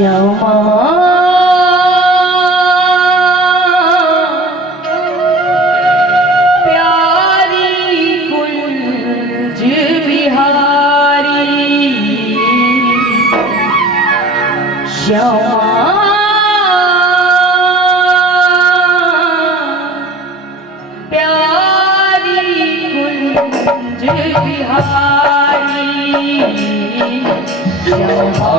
श्यामा प्यारी कुंज बिहारी श्यामा प्यारी कुंज बिहारी श्यामा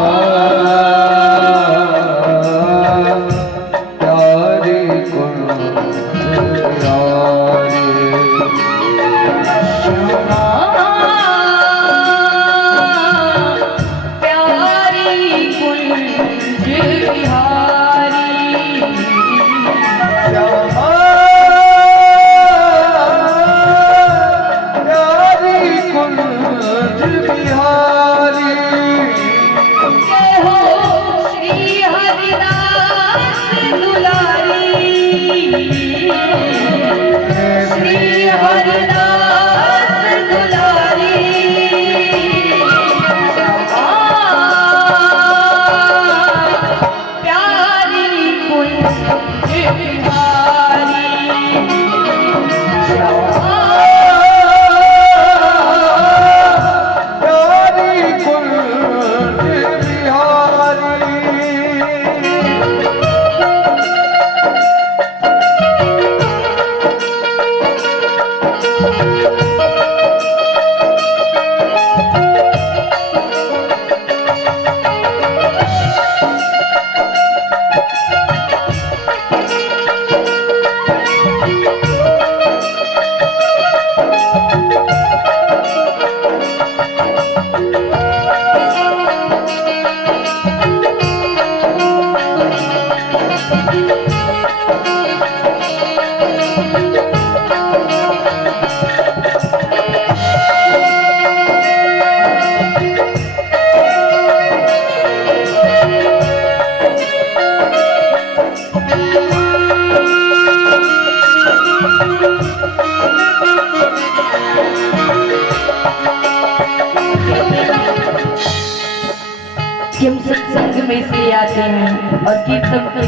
हम सत्संग में इसलिए आते हैं और कीर्तन के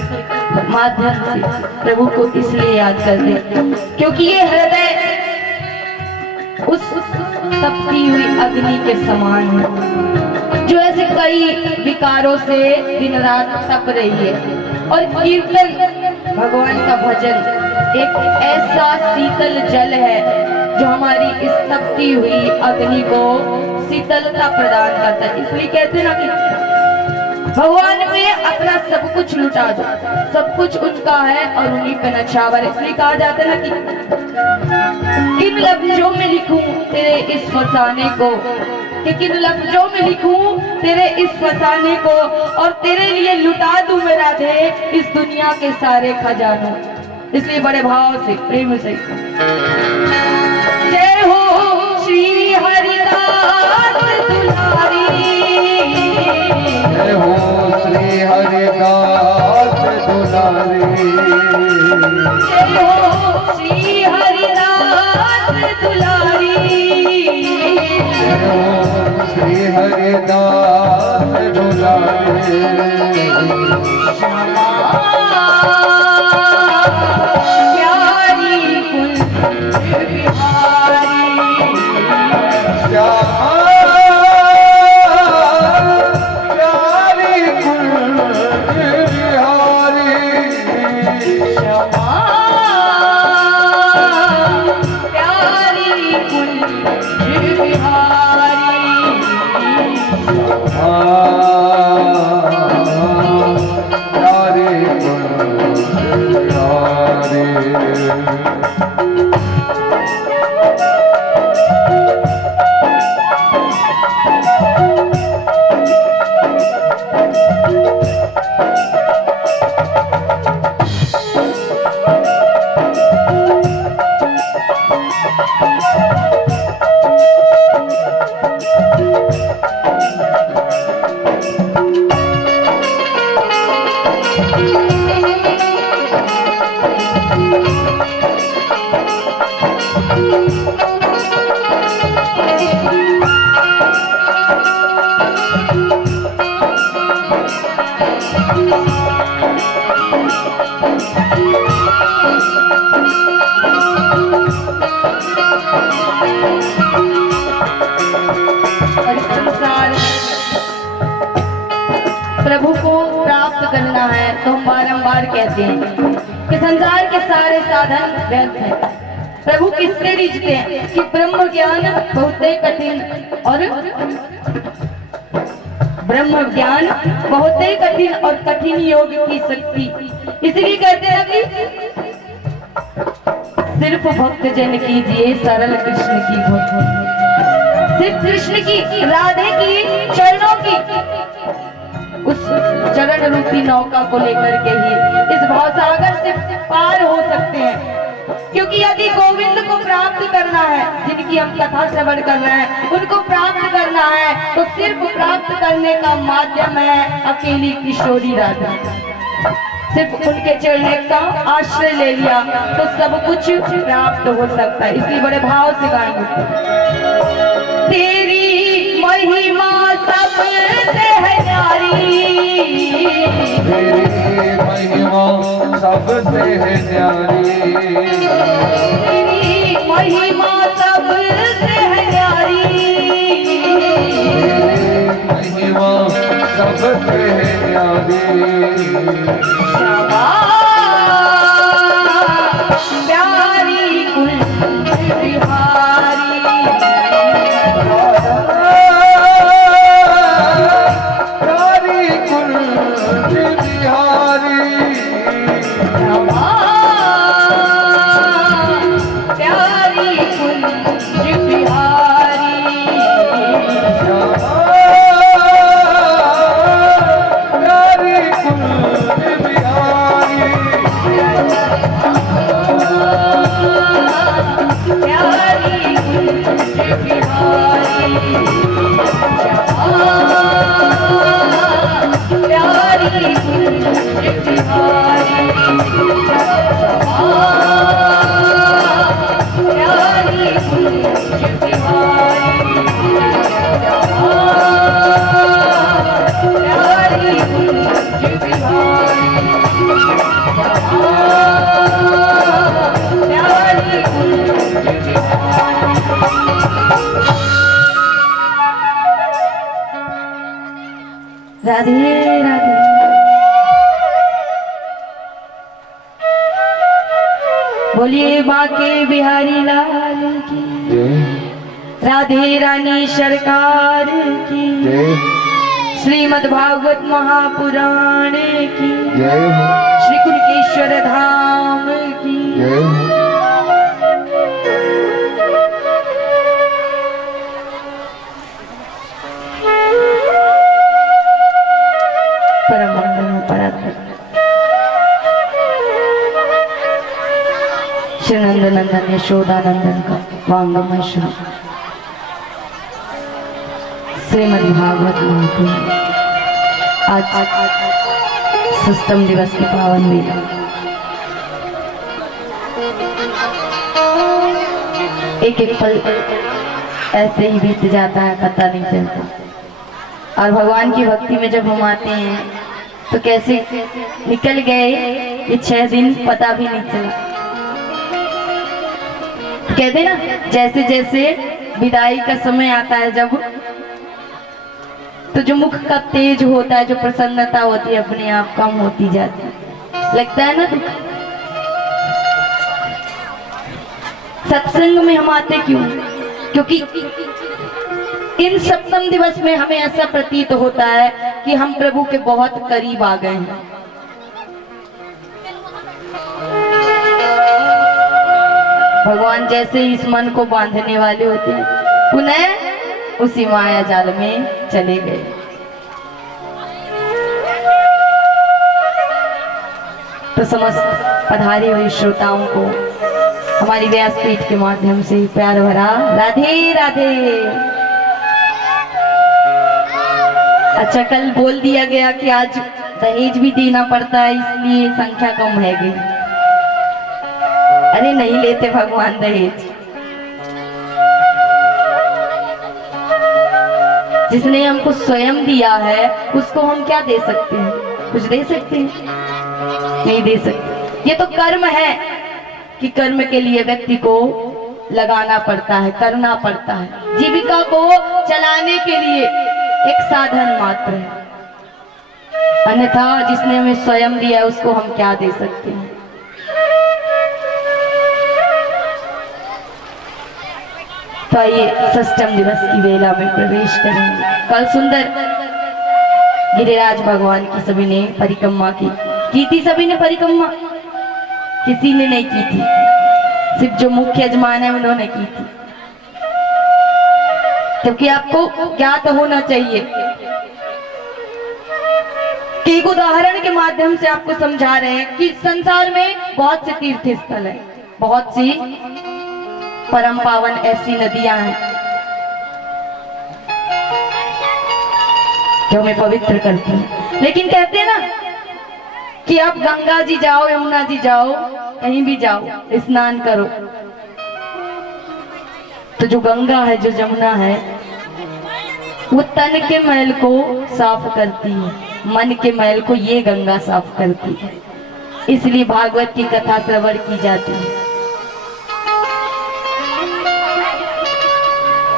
माध्यम से प्रभु को इसलिए याद करते हैं क्योंकि ये हृदय उस तपती हुई अग्नि के समान है जो ऐसे कई विकारों से दिन रात तप रही है। और कीर्तन भगवान का भजन एक ऐसा शीतल जल है जो हमारी इस तपती हुई अग्नि को शीतलता प्रदान करता है। इसलिए कहते हैं ना कि भगवान में अपना सब कुछ लुटा दो, सब कुछ उनका है और उन्हीं पे नछावर। इसलिए कहा जाता है ना कि किन लफ्जों में लिखूं तेरे इस फसाने को, कि किन लफ्जों में लिखूं तेरे इस फसाने को और तेरे लिए लुटा दूं मेरा दे इस दुनिया के सारे खजानों। इसलिए बड़े भाव से प्रेम से जय हो श्री हरिदास दुलारी, जय हो श्री हरिदास दुलारी, जय हो श्री हरिदास दुलारी, जय हो श्री हरिदास दुलारी। प्यारी कुंज बिहारी श्यामा और संसार प्रभु को प्राप्त करना है तो हम बारंबार कहते हैं कि संसार के सारे साधन व्यर्थ हैं। प्रभु किससे रिझते हैं कि ब्रह्म ज्ञान बहुत ही कठिन और ब्रह्म ज्ञान बहुत ही कठिन और कठिन योग की शक्ति, इसलिए कहते हैं कि सिर्फ भक्त जन कीजिए सरल कृष्ण की भक्ति, सिर्फ कृष्ण की राधे की चरणों की उस चरण रूपी नौका को लेकर के ही इस भवसागर से पार हो सकते हैं। क्योंकि यदि गोविंद को प्राप्त करना है, जिनकी हम कथा श्रवण कर रहे हैं उनको प्राप्त करना है, तो सिर्फ प्राप्त करने का माध्यम है अकेली किशोरी राधा। सिर्फ उनके चरणों का आश्रय ले लिया तो सब कुछ प्राप्त हो सकता है। इसलिए बड़े भाव से गाएंगे, तेरी महिमा सबसे है न्यारी, तेरी महिमा सबसे है न्यारी, तेरी महिमा सबसे है न्यारी, तेरी महिमा सबसे है न्यारी। प्यारी कुंज बिहारी, प्यारी कुंज बिहारी, प्यारी कुंज बिहारी, प्यारी कुंज बिहारी, प्यारी कुंज बिहारी, प्यारी कुंज बिहारी, प्यारी कुंज बिहारी, प्यारी कुंज बिहारी, प्यारी कुंज बिहारी। राधे राधे। बोलिए बांके बिहारी लाल की, राधे रानी सरकार की, श्रीमद् भागवत महापुराण की, श्री कुणकेश्वर धाम की। परम मंगल परात्पर श्री नंदन यशोदानंदन का वांगमय शुरू श्रीमद् भागवत महापुराण। आज सिस्टम दिवस की पावन बेला, एक एक पल ऐसे ही बीत जाता है, पता नहीं चलता। और भगवान की भक्ति में जब हम आते हैं तो कैसे निकल गए ये 6 दिन पता भी नहीं चला। कहते ना, जैसे जैसे विदाई का समय आता है जब, तो जो मुख का तेज होता है, जो प्रसन्नता होती है, अपने आप कम होती जाती है। लगता है ना दुख। सत्संग में हम आते क्यों? क्योंकि इन सप्तम दिवस में हमें ऐसा प्रतीत होता है कि हम प्रभु के बहुत करीब आ गए हैं। भगवान जैसे इस मन को बांधने वाले होते हैं, पुनः उसी माया जाल में चले गए। तो समस्त पधारे हुए श्रोताओं को हमारी व्यासपीठ के माध्यम से प्यार भरा राधे राधे। अच्छा, कल बोल दिया गया कि आज दहेज भी देना पड़ता है, इसलिए संख्या कम है गई। अरे नहीं लेते भगवान दहेज। जिसने हमको स्वयं दिया है उसको हम क्या दे सकते हैं? कुछ दे सकते हैं? नहीं दे सकते। ये तो कर्म है कि कर्म के लिए व्यक्ति को लगाना पड़ता है, करना पड़ता है। जीविका को चलाने के लिए एक साधन मात्र है, अन्यथा जिसने हमें स्वयं दिया है उसको हम क्या दे सकते हैं। तो आइए षष्ठम दिवस की वेला में प्रवेश करेंगे। कल सुंदर गिरिराज भगवान की सभी ने परिक्रमा की थी। सभी ने परिक्रमा, किसी ने नहीं की थी, सिर्फ जो मुख्य यजमान है उन्होंने की थी। क्योंकि आपको ज्ञात होना चाहिए कि एक उदाहरण के माध्यम से आपको समझा रहे हैं कि संसार में बहुत से तीर्थ स्थल है, बहुत सी परम पावन ऐसी नदियां हैं जो हमें पवित्र करती हैं। लेकिन कहते हैं ना कि आप गंगा जी जाओ, यमुना जी जाओ, कहीं भी जाओ, स्नान करो, तो जो गंगा है, जो यमुना है, वो तन के मैल को साफ करती है, मन के मैल को ये गंगा साफ करती है। इसलिए भागवत की कथा श्रवण की जाती है।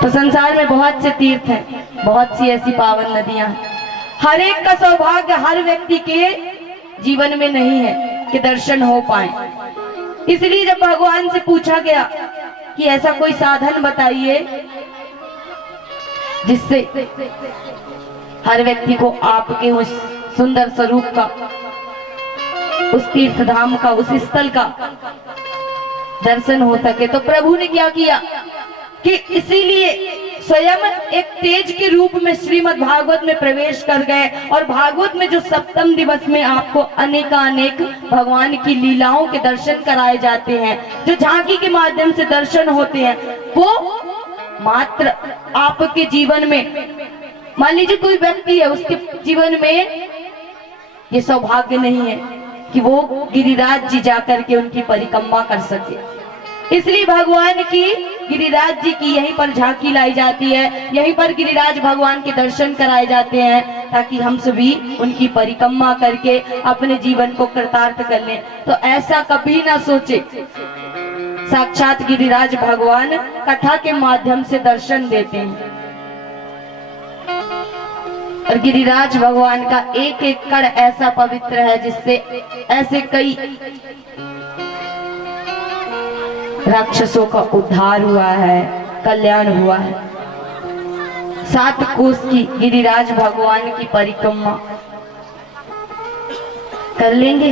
तो संसार में बहुत से तीर्थ हैं, बहुत सी ऐसी पावन नदियां हैं। हर एक का सौभाग्य हर व्यक्ति के जीवन में नहीं है कि दर्शन हो पाए। इसलिए जब भगवान से पूछा गया कि ऐसा कोई साधन बताइए जिससे हर व्यक्ति को आपके उस सुंदर स्वरूप का, उस तीर्थ धाम का, उस स्थल का दर्शन हो सके, तो प्रभु ने क्या किया कि इसीलिए स्वयं एक तेज के रूप में श्रीमद् भागवत में प्रवेश कर गए। और भागवत में जो सप्तम दिवस में आपको अनेकानेक भगवान की लीलाओं के दर्शन कराए जाते हैं, जो झांकी के माध्यम से दर्शन होते हैं, वो मात्र आपके जीवन में, मान लीजिए कोई व्यक्ति है, उसके जीवन में ये सौभाग्य नहीं है कि वो गिरिराज जी जाकर के उनकी परिक्रमा कर सके। इसलिए भगवान की, गिरिराज जी की यहीं पर झांकी लाई जाती है, यहीं पर गिरिराज भगवान के दर्शन कराए जाते हैं, ताकि हम सभी उनकी परिक्रमा करके अपने जीवन को कृतार्थ कर लें। तो ऐसा कभी ना सोचे, साक्षात गिरिराज भगवान कथा के माध्यम से दर्शन देते हैं। और गिरिराज भगवान का एक एक कण ऐसा पवित्र है जिससे ऐसे कई राक्षसों का उद्धार हुआ है, कल्याण हुआ है। 7 कोस की गिरिराज भगवान की परिक्रमा कर लेंगे।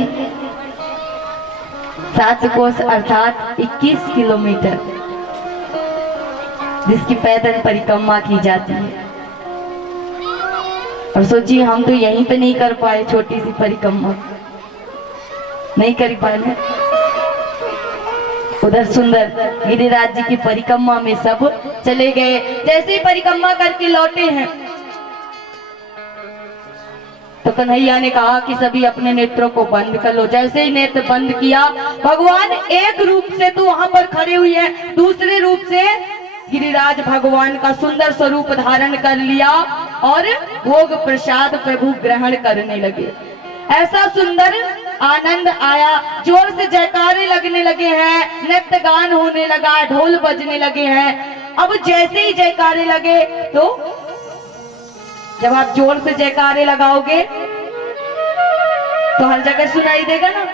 7 कोस अर्थात 21 किलोमीटर जिसकी पैदल परिक्रमा की जाती है। और सोचिए हम तो यहीं पे नहीं कर पाए, छोटी सी परिक्रमा नहीं कर पाए ना, उधर सुंदर गिरिराज जी की परिक्रमा में सब चले गए। जैसे ही परिक्रमा करके लौटे हैं तो कन्हैया ने कहा कि सभी अपने नेत्रों को बंद कर लो। जैसे ही नेत्र बंद किया, भगवान एक रूप से तो वहां पर खड़े हुए हैं, दूसरे रूप से गिरिराज भगवान का सुंदर स्वरूप धारण कर लिया और भोग प्रसाद प्रभु ग्रहण करने लगे। ऐसा सुंदर आनंद आया, जोर से जयकारे लगने लगे हैं, नृत्य गान होने लगा, ढोल बजने लगे हैं। अब जैसे ही जयकारे लगे, तो जब आप जोर से जयकारे लगाओगे तो हर जगह सुनाई देगा ना,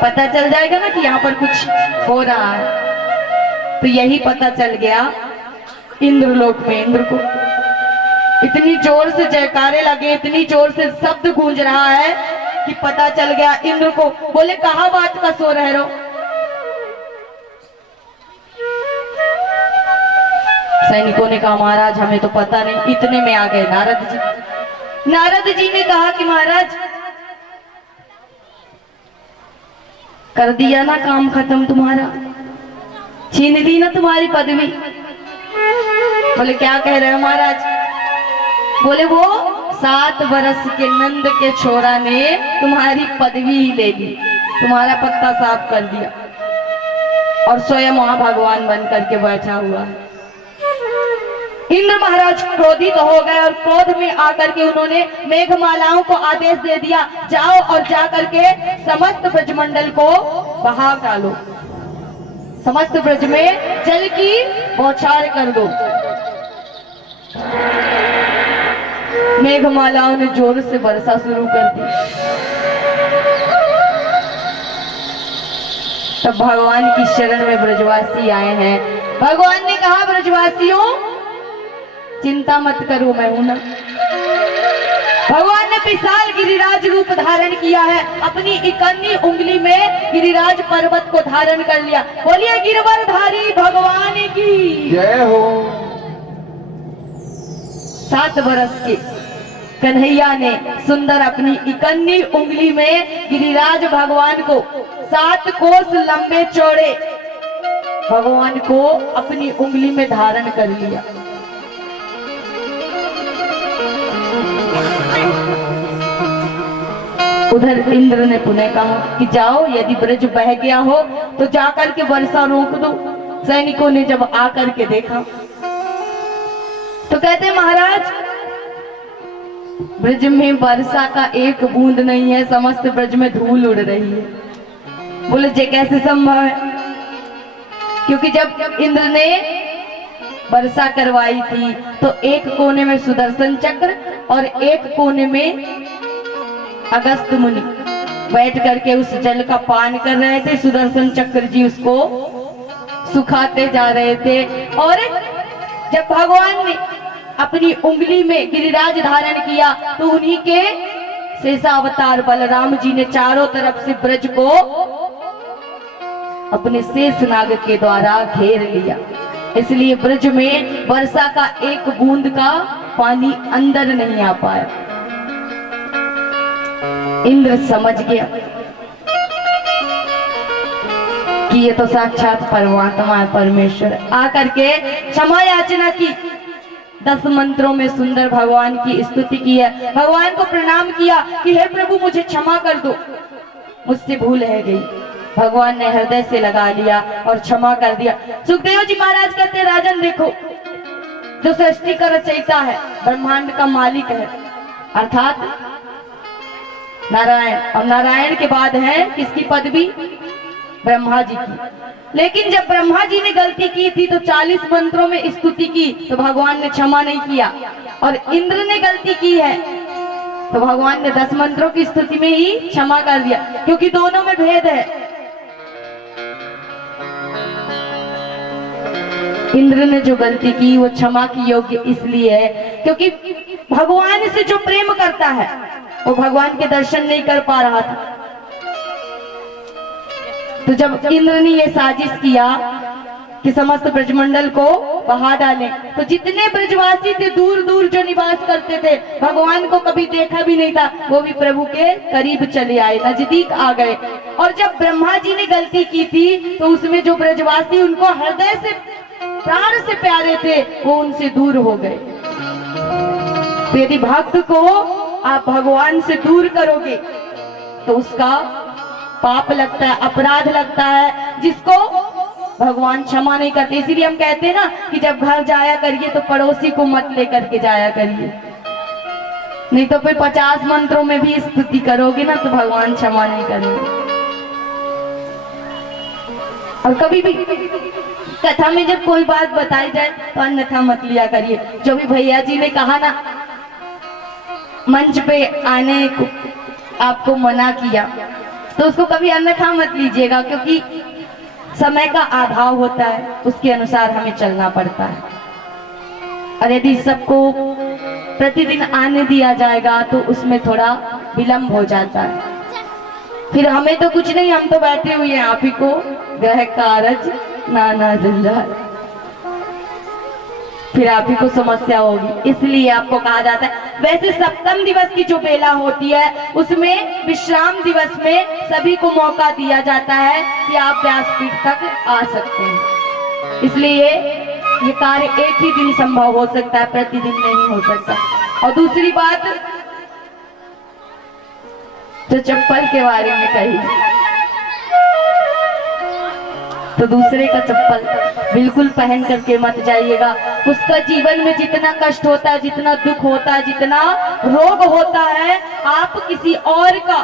पता चल जाएगा ना कि यहाँ पर कुछ हो रहा है। तो यही पता चल गया इंद्रलोक में, इंद्र को इतनी जोर से जयकारे लगे, इतनी जोर से शब्द गूंज रहा है कि पता चल गया इंद्र को। बोले कहाँ बात का सो रहे हो? सैनिकों ने कहा महाराज हमें तो पता नहीं। इतने में आ गए नारद जी। नारद जी ने कहा कि महाराज कर दिया ना काम खत्म तुम्हारा, छीन ली ना तुम्हारी पदवी। बोले क्या कह रहे हो महाराज? बोले वो 7 वर्ष के नंद के छोरा ने तुम्हारी पदवी ही ले ली, तुम्हारा पत्ता साफ कर दिया और स्वयं वहां भगवान बन करके बैठा हुआ है। इंद्र महाराज क्रोधित हो गए और क्रोध में आकर के उन्होंने मेघमालाओं को आदेश दे दिया, जाओ और जाकर के समस्त ब्रजमंडल को बहा डालो, समस्त ब्रज में जल की बौछार कर दो। मेघमालाओं ने जोर से वर्षा शुरू कर दी। तब भगवान की शरण में ब्रजवासी आए हैं। भगवान ने कहा, ब्रजवासियों चिंता मत करो, मैं हूं ना। भगवान ने विशाल गिरिराज रूप धारण किया है, अपनी इकन्नी उंगली में गिरिराज पर्वत को धारण कर लिया। बोलिए गिरवरधारी भगवान की जय हो। 7 वर्ष के कन्हैया ने सुंदर अपनी इकन्नी उंगली में गिरिराज भगवान को 7 कोस लंबे चौड़े भगवान को अपनी उंगली में धारण कर लिया। उधर इंद्र ने पुनः कहा कि जाओ, यदि ब्रज बह गया हो तो जाकर के वर्षा रोक दो। सैनिकों ने जब आकर के देखा तो कहते, महाराज ब्रज में वर्षा का एक बूंद नहीं है, समस्त ब्रज में धूल उड़ रही है। बोले, जे कैसे संभव है? क्योंकि जब इंद्र ने वर्षा करवाई थी तो एक कोने में सुदर्शन चक्र और एक कोने में अगस्त मुनि बैठ करके उस जल का पान कर रहे थे। सुदर्शन चक्र जी उसको सुखाते जा रहे थे। और जब भगवान ने अपनी उंगली में गिरिराज धारण किया तो उन्हीं के शेषावतार बलराम जी ने चारों तरफ से ब्रज को अपने शेषनाग के द्वारा घेर लिया। इसलिए ब्रज में वर्षा का एक बूंद का पानी अंदर नहीं आ पाया। इंद्र समझ गया कि ये तो साक्षात परमात्मा है, परमेश्वर। आकर के क्षमा याचना की, 10 मंत्रों में सुंदर भगवान की स्तुति की है। भगवान को प्रणाम किया कि हे प्रभु मुझे क्षमा कर दो, मुझसे भूल है गई। भगवान ने हृदय से लगा लिया और क्षमा कर दिया। सुखदेव जी महाराज कहते, राजन देखो, जो सृष्टि का रचयिता है, ब्रह्मांड का मालिक है, अर्थात नारायण, और नारायण के बाद है किसकी पदवी? ब्रह्मा जी की। लेकिन जब ब्रह्मा जी ने गलती की थी तो 40 मंत्रों में स्तुति की तो भगवान ने क्षमा नहीं किया, और इंद्र ने गलती की है तो भगवान ने 10 मंत्रों की स्तुति में ही क्षमा कर दिया, क्योंकि दोनों में भेद है। इंद्र ने जो गलती की वो क्षमा की योग्य इसलिए है क्योंकि भगवान से जो प्रेम करता है वो भगवान के दर्शन नहीं कर पा रहा था। तो जब इंद्र ने ये साजिश किया कि समस्त ब्रजमंडल को बहा डालें, तो जितने ब्रजवासी थे दूर दूर जो निवास करते थे, भगवान को कभी देखा भी नहीं था, वो भी प्रभु के करीब चले आए, नजदीक आ गए। और जब ब्रह्मा जी ने गलती की थी तो उसमें जो ब्रजवासी उनको हृदय से प्राण से प्यारे थे वो उनसे दूर हो गए। तो यदि भक्त को आप भगवान से दूर करोगे तो उसका पाप लगता है, अपराध लगता है, जिसको भगवान क्षमा नहीं करते। इसीलिए हम कहते हैं ना कि जब घर जाया करिए तो पड़ोसी को मत लेकर के जाया करिए, नहीं तो फिर 50 मंत्रों में भी स्तुति करोगे ना तो भगवान क्षमा नहीं करेंगे। और कभी भी कथा में जब कोई बात बताई जाए तो अन्यथा मत लिया करिए। जो भी भैया जी ने कहा ना, मंच पे आने को आपको मना किया तो उसको कभी अन्यथा मत लीजिएगा, क्योंकि समय का अभाव होता है, उसके अनुसार हमें चलना पड़ता है। और यदि सबको प्रतिदिन आने दिया जाएगा तो उसमें थोड़ा विलंब हो जाता है। फिर हमें तो कुछ नहीं, हम तो बैठे हुए हैं, आप ही को ग्रह कारज नाना जंजाल, फिर आप ही को समस्या होगी। इसलिए आपको कहा जाता है, वैसे सप्तम दिवस की जो बेला होती है उसमें विश्राम दिवस में सभी को मौका दिया जाता है कि आप व्यासपीठ तक आ सकते हैं। इसलिए ये कार्य एक ही दिन संभव हो सकता है, प्रतिदिन नहीं हो सकता। और दूसरी बात जो चप्पल के बारे में कही, तो दूसरे का चप्पल बिल्कुल पहन करके मत जाइएगा। उसका जीवन में जितना कष्ट होता है, जितना दुख होता है, जितना रोग होता है, आप किसी और का